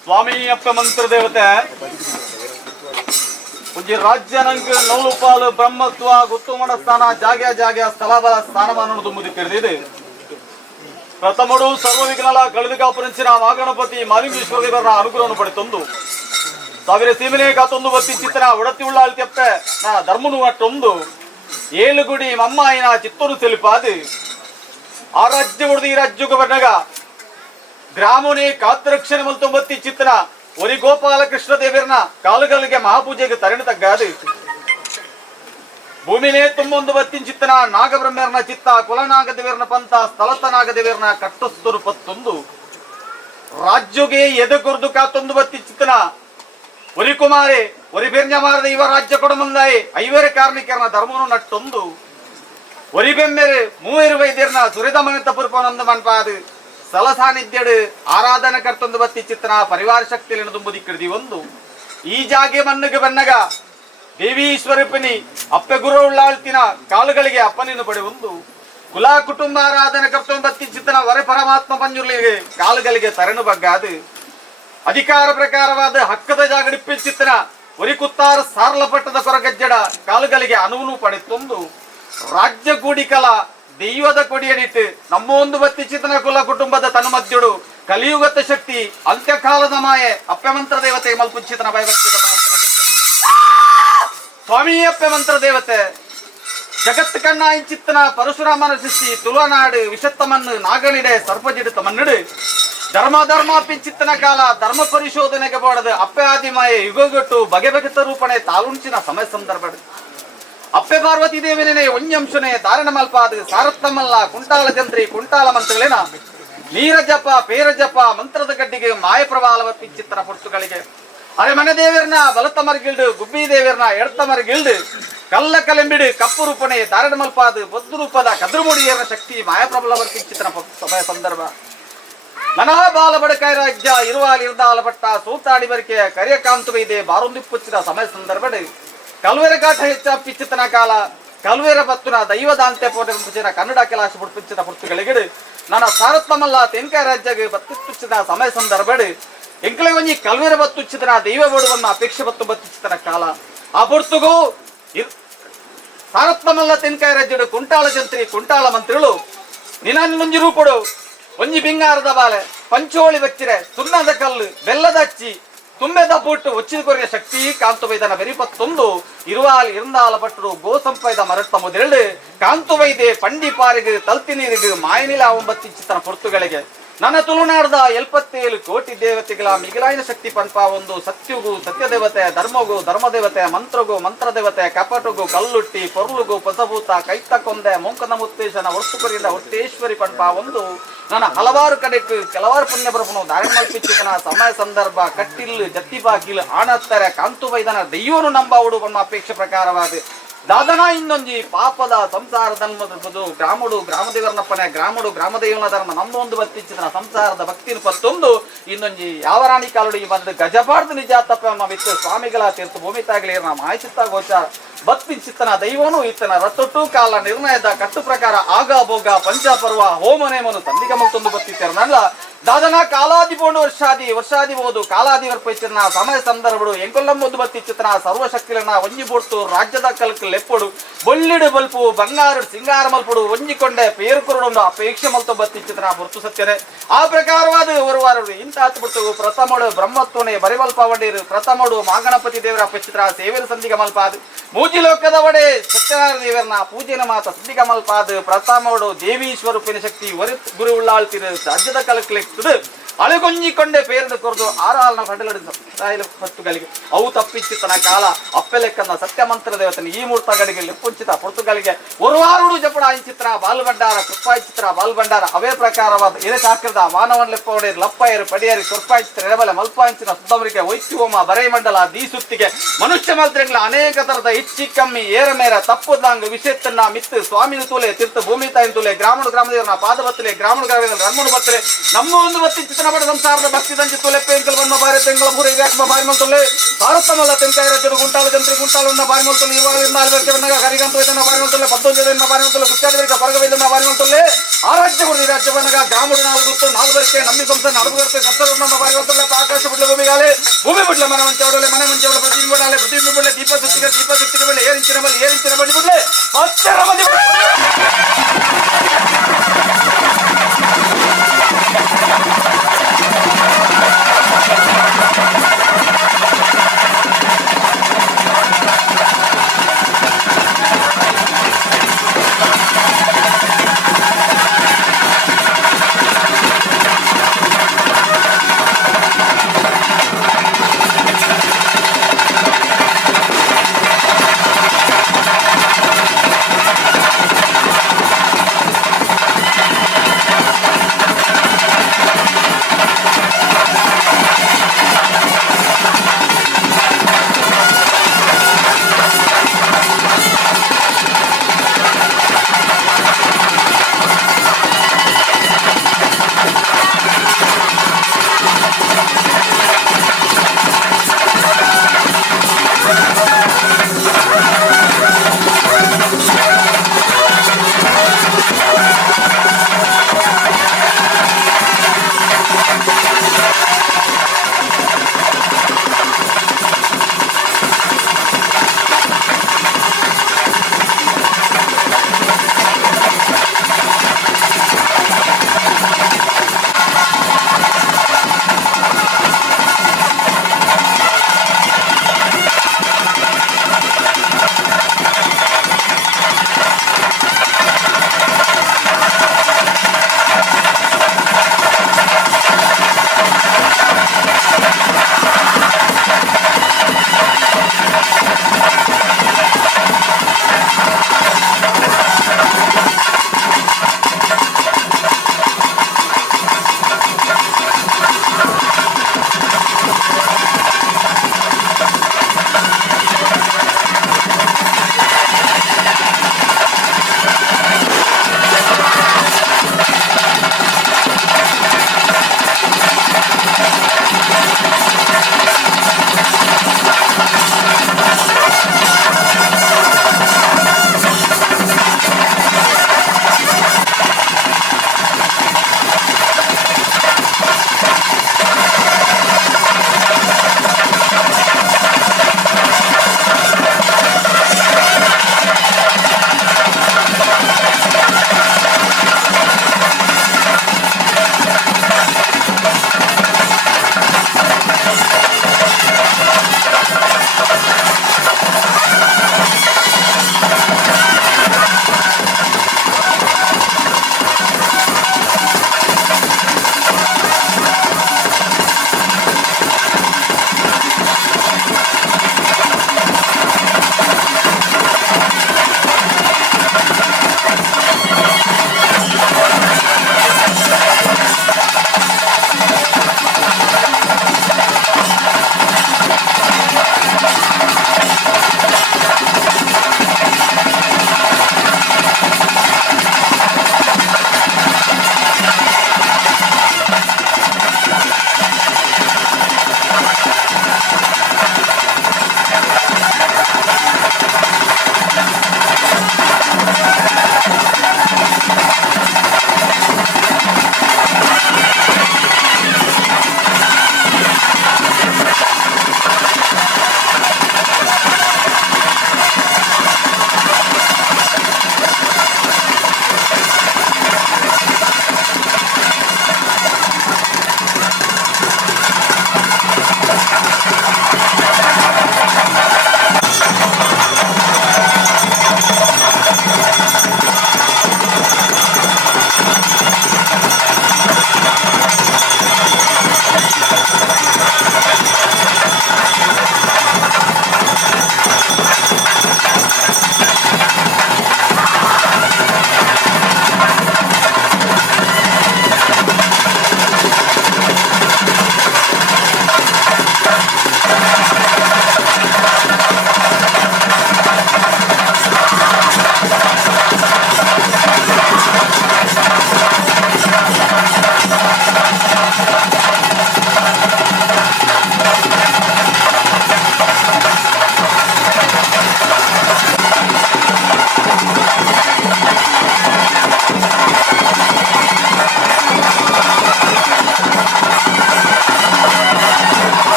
स्वामी app मंत्र देवते कुछ राज्यनंक नौलु पालु ब्रह्मत्व गुत्तुमण स्थान जाग्या जाग्या स्थल बल स्थानमान तुम्बुदी ತಿಳಿದಿದೆ ಪ್ರಥಮಡು ಸರ್ವ ವಿಘ್ನಲ ಕಳೆದುಕಾಪುರಂಚಿನ ಮಹಾಗಣಪತಿ ಮಾಲಿಂಗೇಶ್ವರ ದೇವರ ಅನುಗ್ರಹವನ್ನು ಪಡೆತೊಂದು ಸಾವಿರ ಸೀಮನೆ ಕಾತೊಂದು ಬತ್ತಿ ಚಿತ್ರ ಒಡತಿ ಉಳ್ಳಾಳ್ ತೆಪ್ಪೆ ನಾ ಧರ್ಮನು ಅಟ್ಟೊಂದು ಏಳುಗುಡಿ ಮಮ್ಮಾಯಿನ ಚಿತ್ತೂರು ಸೆಲಿಪಾದು ಆ ರಾಜ್ಯ ಹೊಡೆದು ಈ ರಾಜ್ಯಕ್ಕೆ ಬಂದಾಗ ಗ್ರಾಮನೇ ಕಾತ್ರಕ್ಷಣೆ ಮಲ್ತೊಂಬತ್ತಿ ಚಿತ್ತನ ಒರಿ ಗೋಪಾಲಕೃಷ್ಣ ದೇವರನ ಕಾಲುಗಳಿಗೆ ಮಹಾಪೂಜೆಗೆ ತರಣೆ ತಗ್ಗಾದು ಭೂಮಿನೇ ತುಂಬೊಂದು ಬತ್ತಿನ ಚಿತ್ತನ ನಾಗಬ್ರಹ್ಮರನ ಚಿತ್ತ ಕುಲನಾಗದೇವರನ ಪಂಥ ಸ್ಥಳತ ನಾಗದೇವರನ ಕಟ್ಟಸ್ತರು ಪತ್ತೊಂದು ರಾಜ್ಯಗೆ ಎದೆಗೊರ್ದು ಕಾತೊಂದು ಬತ್ತಿ ಚಿತ್ತನ ಒರಿ ಕುಮಾರಿ ಒರಿ ಬೆರ್ഞ്ഞമാರದ ಇವ ರಾಜ್ಯ ಕೊಡಮಂದಾಯಿ ಐವರೆ ಕಾರ್ಮಿಕರನ ಧರ್ಮವನ್ನು ನಟ್ಟೊಂದು ಒರಿ ಬೆಮ್ಮೆರೆ ಮೂವರು ವೈದ್ಯರನ ಸುರಿದ ಮನೆ ತಪ್ಪುರ್ಪನೊಂದು ಮನ್ಪಾದು ಸ್ಥಳ ಸಾನ್ನಿಧ್ಯಡು ಆರಾಧನೆ ಕರ್ತೊಂದು ಬತ್ತಿ ಚಿತ್ತನ ಪರಿವಾರ ಶಕ್ತಿಯನ್ನು ತುಂಬುದಿ ಕಡಿದಿ ಒಂದು ಈ ಜಾಗೆ ಮಣ್ಣಿಗೆ ಬನ್ನಗ ದೇವಿ ಸ್ವರೂಪಿಣಿ ಅಪ್ಪೆ ಗುರು ಉಳ್ಳಾಳ್ತಿನ ಕಾಲುಗಳಿಗೆ ಅಪ್ಪನಿನ್ನು ಪಡೆ ಒಂದು ಕುಲ ಕುಟುಂಬ ಆರಾಧನೆ ಕರ್ತೊಂದು ಬತ್ತಿ ಚಿತ್ತನ ವರೆ ಪರಮಾತ್ಮ ಪಂಜುರ್ಲಿಗೆ ಕಾಲುಗಳಿಗೆ ತರಣು ಬಗ್ಗಾದು ಅಧಿಕಾರ ಪ್ರಕಾರವಾದ ಹಕ್ಕದ ಜಾಗಡಿಪ್ಪಿ ಚಿತ್ತನ ಒರಿ ಕುತ್ತಾರ ಸಾರ್ಲಪಟ್ಟದ ಕೊರಗಜ್ಜಡ ಕಾಲುಗಳಿಗೆ ಅನುವು ಪಡೆತೊಂದು ರಾಜ್ಯ ಗೂಡಿಕಲ ದೈವದ ಕೊಡಿಯಡಿಟ್ಟು ನಮ್ಮ ಒಂದು ಬತ್ತಿ ಚಿತ್ತನ ಕುಲ ಕುಟುಂಬದ ತನು ಮಧ್ಯಡು ಕಲಿಯುಗತ ಶಕ್ತಿ ಅಂತ್ಯಕಾಲದ ಮಾಯೆ ಅಪ್ಪೆ ಮಂತ್ರ ದೇವತೆ ಮಲ್ಪು ಚಿತ್ತನ ಭಯಭಕ್ತಿದ ಸ್ವಾಮಿ ಅಪ್ಪೆ ಮಂತ್ರ ದೇವತೆ ಜಗತ್ ಕಣ್ಣಾಯಿ ಚಿತ್ತನ ಪರಶುರಾಮನ ಸೃಷ್ಟಿ ತುಳುನಾಡು ವಿಷತ್ತಮನ್ನು ನಾಗನಿಡೆ ಸರ್ಪಜಿಡು ತಮನ್ನಿಡು ಧರ್ಮ ಪಿಂಚಿತ್ತನ ಕಾಲ ಧರ್ಮ ಪರಿಶೋಧನೆಗೆ ಬೋಡದು ಅಪ್ಪೆ ಆದಿಮಾಯೆ ಯುಗಗೊಟ್ಟು ಬಗೆ ಬಗೆತ ರೂಪಣೆ ತಾಲುಂಚಿನ ಸಮಯ ಸಂದರ್ಭ ಅಪ್ಪೆ ಪಾರ್ವತಿ ದೇವಿನೇ ಒಂಜಂಶನೆ ಧಾರಣ ಮಲ್ಪಾದ ಸಾರತ್ತಮಲ್ಲ ಕುಂಟಾಲ ಜಂತ್ರಿ ಕುಂಟಾಲ ಮಂತ್ರಗಳೇನ ನೀರ ಜಪ ಪೇರ ಜಪ ಮಂತ್ರದ ಗಡ್ಡಿಗೆ ಮಾಯ ಪ್ರಭಾವ ಪಿಂಚಿತ್ತನ ಪುರ್ತುಗಳಿಗೆ ಅರೆ ಮನೆ ದೇವರನ ಬಲತ ಮರಗಿಲ್ಡು ಗುಬ್ಬಿ ದೇವರನ ಎಡತ ಮರಗಿಲ್ಡು ಕಲ್ಲ ಕಲೆಂಬಿಡು ಕಪ್ಪು ರೂಪಣೆ ಧಾರಣ ಮಲ್ಪಾದ ಬೊದ್ದು ರೂಪದ ಕದ್ರುಮುಡಿಯರ ಶಕ್ತಿ ಮಾಯ ಪ್ರಬಲ ಪಿಂಚಿತ್ತನ ಸಮಯ ಸಂದರ್ಭ ಮನಾ ಬಾಲ ಬಡಕಾಯ ರಾಜ್ಯ ಇರುವಾಲಿ ಇರ್ದಾಲ ಪಟ್ಟ ಸೂತಾಡಿ ಬರಿಕೆಯ ಕರಿಯ ಕಾಂತು ಇದೆ ಬಾರೊಂದಿ ಪುಚ್ಚಿದ ಸಮಯ ಸಂದರ್ಭ ಕಲ್ವೇರ ಘಾಟ ಹೆಚ್ಚ ಪಿಚ್ಚಿತನ ಕಾಲ ಕಲ್ವೇರ ಬತ್ತುನ ದೈವದಾಂತೆ ಪೋಟ ಪುಚ್ಚಿನ ಕನ್ನಡ ಕೆಲಸ ಪುಚ್ಚಿದ ಪುರ್ತುಗಳಿಗೆ ನನ್ನ ಸಾರತ್ವಮಲ್ಲ ತೆಂಕಾಯ ರಾಜ್ಯಗೆ ಬತ್ತಿಚ್ಚಿದ ಸಮಯ ಸಂದರ್ಭ ಎಂಕಲೆ ಒಂಜಿ ಕಲ್ವೇರ ಬತ್ತುಚ್ಚಿತನ ದೈವ ಬೋಡುವನ್ನ ಅಪೇಕ್ಷೆ ಬತ್ತು ಬತ್ತಿಚ್ಚಿತನ ಕಾಲ ಆ ಪುರ್ತುಗೂ ಸಾರತ್ವಮಲ್ಲ ತೆಂಕಾಯ ರಾಜ್ಯಡು ಕುಂಟಾಳ ಜಂತ್ರಿ ಕುಂಟಾಳ ಮಂತ್ರಿಗಳು ನಿನ್ನ ಮುಂಜಿ ರೂಪಡು ಒಂಜಿ ಬಿಂಗಾರದ ಬಾಲೆ ಪಂಚೋಳಿ ಬಚ್ಚಿರೆ ಸುಣ್ಣದ ಕಲ್ಲು ಬೆಲ್ಲದ ಅಚ್ಚಿ ತುಂಬೆದ ಪುಟ್ಟು ಒಚ್ಚಿದ ಕೊರೆಯ ಶಕ್ತಿ ಕಾಂತು ವೈದನ ಬೆರಿಪತ್ತೊಂದು ಇರುವಾಲಿ ಇರಂದಾಲ ಪಟ್ಟರು ಗೋ ಸಂಪೈದ ಮರತ್ತ ಮೊದಲು ಕಾಂತು ವೈದೆ ಪಂಡಿ ಪಾರಿಗೆ ತಲ್ತಿ ನೀರಿಗೆ ಮಾಯನಿಲ ಒಂಬತ್ತಿ ಚಿತ್ತನ ಪೊರ್ತುಗಳಿಗೆ ನನ್ನ ತುಳುನಾಡದ 77 ಕೋಟಿ ದೇವತೆಗಳ ಮಿಗಿಲಾಯಿನ ಶಕ್ತಿ ಪಂಪ ಒಂದು ಸತ್ಯುಗು ಸತ್ಯದೇವತೆ ಧರ್ಮಗು ಧರ್ಮದೇವತೆ ಮಂತ್ರಗು ಮಂತ್ರದೇವತೆ ಕಪಟುಗು ಕಲ್ಲುಟ್ಟಿ ಪೊರ್ಲುಗು ಪಸಭೂತ ಕೈತಕೊಂದೆ ಮುಂಕನ ಮುತ್ತೇಶನ ಹೊರ್ತುಕರಿಂದ ಹೊಟ್ಟೇಶ್ವರಿ ಪಂಪ ಒಂದು ನನ್ನ ಹಲವಾರು ಕಡೆಗೆ ಕೆಲವಾರು ಪುಣ್ಯ ಬರಪನು ಧಾರಣ ಮಲ್ಪಿಚ್ಚಿತನ ಸಮಯ ಸಂದರ್ಭ ಕಟ್ಟಿಲ್ಲು ಜತ್ತಿ ಬಾಕಿಲು ಆಣತ್ತಾರೆ ಕಾಂತು ವೈದನ ದೈವನು ನಂಬಾವುಡು ನಮ್ಮ ಅಪೇಕ್ಷೆ ಪ್ರಕಾರವಾದ ದಾದನ ಇನ್ನೊಂಜಿ ಪಾಪದ ಸಂಸಾರ ಧರ್ಮದ ಗ್ರಾಮಡು ಗ್ರಾಮದೇವರನಪ್ಪನೆ ಗ್ರಾಮಡು ಗ್ರಾಮದೇವನ ಧರ್ಮ ನಮ್ಮೊಂದು ಬತ್ತಿಚ್ಚಿತನ ಸಂಸಾರದ ಭಕ್ತಿನ ಪತ್ತೊಂದು ಇನ್ನೊಂಜಿ ಯಾವ ರಾಣಿ ಕಾಲುಡಿ ಬಂದು ಗಜಪಾಡ್ದು ನಿಜ ತಪ್ಪ ವಿತ್ತು ಸ್ವಾಮಿಗಳ ತೀರ್ಥ ಭೂಮಿ ತಾಗಲಿ ಮಾಹಿತ ಗೋಚಾರ ಬತ್ತಿಚ್ಚಿತನ ದೈವನು ಇತ್ತನ ರತ್ತೊಟ್ಟು ಕಾಲ ನಿರ್ಣಯದ ಕಟ್ಟು ಪ್ರಕಾರ ಆಗ ಭೋಗ ಪಂಚಪರ್ವ ಹೋಮನೇಮನು ತಂದಿಗ ಮತ್ತೊಂದು ಬತ್ತಿತ್ತಾರನಲ್ಲ ದಾದನ ಕಾಲಾದಿ ಬೋಂಡು ವರ್ಷಾದಿ ಬೋದು ಕಾಲಾದಿ ವರ್ಪಿಚ್ಚಿನ ಸಮಯ ಸಂದರ್ಭಡು ಎಂಕೊಲ್ಲಂಬೊಂದು ಬತ್ತಿಚ್ಚಿತನ ಸರ್ವಶಕ್ತಿಲನ್ನ ಒಂಜಿ ಬೋಡ್ತು ರಾಜ್ಯದ ಕಲ್ಕ ಲೆಪ್ಪಡು ಬೊಳ್ಳಿಡು ಬಲ್ಪು ಬಂಗಾರು ಸಿಂಗಾರ ಮಲ್ಪಡು ಒಂಜಿಕೊಂಡೆ ಪೇರುಕುರುಡೊಂದು ಅಪೇಕ್ಷೆ ಮಲ್ತು ಬತ್ತಿಚ್ಚಿತನ ಹೊರತು ಸತ್ಯನೆ ಆ ಪ್ರಕಾರವಾದ ಹೊರವಾರರು ಇಂತ ಹತ್ತು ಬಿಟ್ಟು ಪ್ರಥಮಡು ಬ್ರಹ್ಮತ್ವನೆ ಬರಿವಲ್ಪ ಒಡೆಯರು ಪ್ರಥಮಡು ಮಾಗಣಪತಿ ದೇವರ ಅಪೇಕ್ಷಿತರ ಸೇವೆರ ಸಂದಿಗ ಮಲ್ಪಾದು ಮೂಜಿ ಲೋಕದ ಒಡೆ ಸತ್ಯನಾರಾಯಣ ದೇವರನ ಪೂಜೆನ ಮಾತ ಸಂದಿಗ ಮಲ್ಪಾದು ಪ್ರಥಮಡು ದೇವಿ ಸ್ವರೂಪಿನ ಶಕ್ತಿ ವರಿ ಗುರು ಉಳ್ಳಾಳ್ತಿರು ರಾಜ್ಯದ ಕಲಕ್ಲೆಕ್ತದು ಅಳೆಗೊಂಜಿಕೊಂಡೆ ಪೇರನ್ನು ಕೊರದು ಆರಾಲ್ನ ಕಡಲಡಿದ ಪತ್ತುಗಳಿಗೆ ಅವು ತಪ್ಪಿಚ್ಚಿತನ ಕಾಲ ಅಪ್ಪೆಲೆಕ್ಕನ್ನ ಸತ್ಯ ಮಂತ್ರ ದೇವತನ ಈ ಮೂರ್ತಗಳಿಗೆ ಲೆಪ್ಪುಂಚಿತ ಪೊರ್ತುಗಳಿಗೆ ಒರುವಾರುಡು ಜಪಡ ಚಿತ್ರ ಬಾಲ್ಬಂಡಾರ ಕೃಪಾಯಿ ಚಿತ್ರ ಬಾಲ್ಬಂಡಾರ ಅವೇ ಪ್ರಕಾರವಾದ ಎರೆ ಸಾಕಿದ ಮಾನವನ್ ಲೆಪ್ಪ ಹೊಡೆಯರು ಲಪ್ಪಯರು ಪಡೆಯರಿ ಕೃಪಾಯಿ ಚಿತ್ರ ಎಡಬಲ ಮಲ್ಪಾಂಚಿನ ಸುತ್ತಮರಿಗೆ ವೈದ್ಯೋಮ ಬರೈ ಮಂಡಲ ದೀಸುತ್ತಿಗೆ ಮನುಷ್ಯ ಮಂತ್ರಗಳ ಅನೇಕ ತರದ ಇಚ್ಚಿ ಕಮ್ಮಿ ಏರಮೇರ ತಪ್ಪುದಂಗ ವಿಷಯತ್ತನ್ನ ಮಿತ್ತು ಸ್ವಾಮಿನ ತೂಲೆ ತೀರ್ಥ ಭೂಮಿ ತಾಯಿನ ತೂಲೆ ಗ್ರಾಮದೇವರನ್ನ ಪಾದ ಬತ್ತಲೆ ಗ್ರಾಮೀಣ ರನ್ಮೂಡು ಬತ್ತಲೆ ನಮ್ಮ ಒಂದು ಬತ್ತಿ ಚಿತ್ರಣ ಪಡ ಸಂಸಾರದ ಭಕ್ತಿ ದಂಚಿ ತುಲೆ ಪೇಂಕಲ್ ಬಣ್ಣ ಬಾರಿ ತೆಂಗಳ ಮೂರು ಇವ್ಯಾಕ್ಮ ಬಾರಿ ಮಲ್ತೊಲ್ಲೆ ಭಾರತಮಲ್ಲ ತೆಂಕಾಯಿ ರಜರು ಗುಂಟಾಲ ಜಂತ್ರಿ ಗುಂಟಾಲನ್ನ ಬಾರಿ ಮಲ್ತೊಲ್ಲೆ ಇವಾಗ ನಾಲ್ಕು ಬಣ್ಣಗ ಕರಿಗಂತ ಇದನ್ನ ಬಾರಿ ಮಲ್ತೊಲ್ಲೆ 11 ಬಾರಿ ಮಲ್ತೊಲ್ಲೆ ಕುಚ್ಚಾಡಿವರಿಗೆ ಹೊರಗವಿದನ್ನ ಬಾರಿ ಮಲ್ತೊಲ್ಲೆ ಆ ರಾಜ್ಯ ಗುಡಿ ರಾಜ್ಯ ಬಣ್ಣಗ ಗ್ರಾಮುಡಿ ನಾಲ್ಕು ನಾಲ್ವರಿಗೆ ನಮ್ಮಿ ಸಂಸ್ಥೆ ನಡುಗರ್ತೆ ಸತ್ತರನ್ನ ಬಾರಿ ಮಲ್ತೊಲ್ಲೆ ಆಕಾಶ ಬಿಡ್ಲೆ ಭೂಮಿ ಬಿಡ್ಲೆ ಮನೆ ಮಂಚವಡಲೆ ಮನೆ ಮಂಚವಡ ಪ್ರತಿಬಿಂಬ ಬಿಡ್ಲೆ ದೀಪ ಸುತ್ತಿಗೆ ಬಿಡ್ಲೆ ಏರಿಂಚಿನ ಬಳಿ ಬಿಡ್ಲೆ ಹತ್ತರ ಮಂದಿ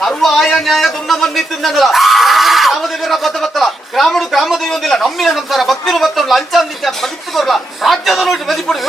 ಸರ್ವ ಆಯ ನ್ಯಾಯ ದುನ್ನ ಮನ್ನಿತ್ತಿಂದಲ್ಲ ಗ್ರಾಮದೇವರ ಬತ್ತಬತ್ತಲ ಗ್ರಾಮಡು ಗ್ರಾಮದೇವಿ ಒಂದಿಲ್ಲ ನಮ್ಮಿನ ನಂತರ ಭಕ್ತಿರು ಬತ್ತಲ್ಲ ಅಂಚ ಅಂದಿಚ್ಚ ಬದುಕಿ ಬರಲ್ಲ ರಾಜ್ಯದ ನೋಡಿ ಮದಿಪುಡು